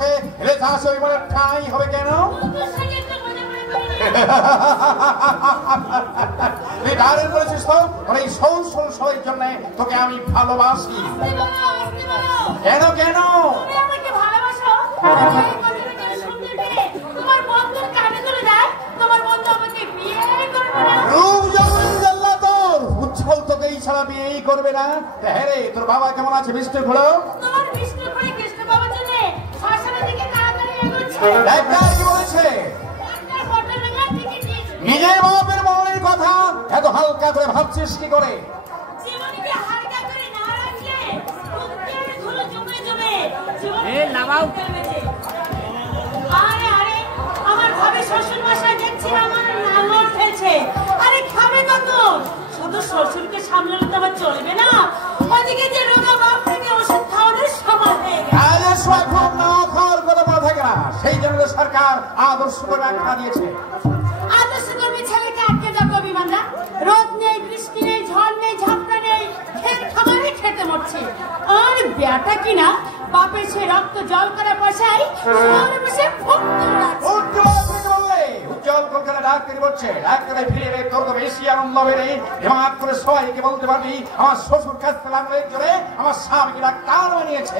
আছে এলে যাচ্ছে ওই বলে ঠাই হবে কেন তুই ডাইরেক্ট বলেছিস তো তোর এই সৌসের জন্য তোকে আমি ভালোবাসি কেন কেন উচ্ছল তোকে এই ছাড়া বিয়েই করবে না। হ্যাঁ রে তোর বাবা কেমন আছে বৃষ্টি হলো কি বলেছে নিজের বাপের মনের কথা এত হালকা করে ভাবছিস কি করে আমার ভাবে শ্বশুর মশাই দেখছি আমার নাঙ্গল ফেলছে আরে খাবে কত শুধু শ্বশুরকে সামলালে তো আমার চলবে না ওদিকে যে রোগা বাপ থেকে ওষুধ খাওয়ানোর সময় হয়ে গেছে না খাওয়ার কথা বলা থাকে না সেই জন্য সরকার আদর্শ করে আখ্যা দিয়েছে আদর্শ কর্মী ছেলেকে আটকে যাবো বিমানরা রোদ নেই বৃষ্টি নেই ঝড় নেই ঝাপটা নেই খেত খামারে খেতে মরছে আর বেটা কিনা বাপের সে রক্ত জল করা পয়সায় বসে উজ্জ্বল কলকাতা ডাক্তারি বলছে ডাক্তারে ফিরে তোর তো বেশি আনন্দ বেড়ে হিমাত করে সবাইকে বলতে পারবি আমার শ্বশুর কাছ থেকে আমার স্বামীকে ডাক্তার বানিয়েছে।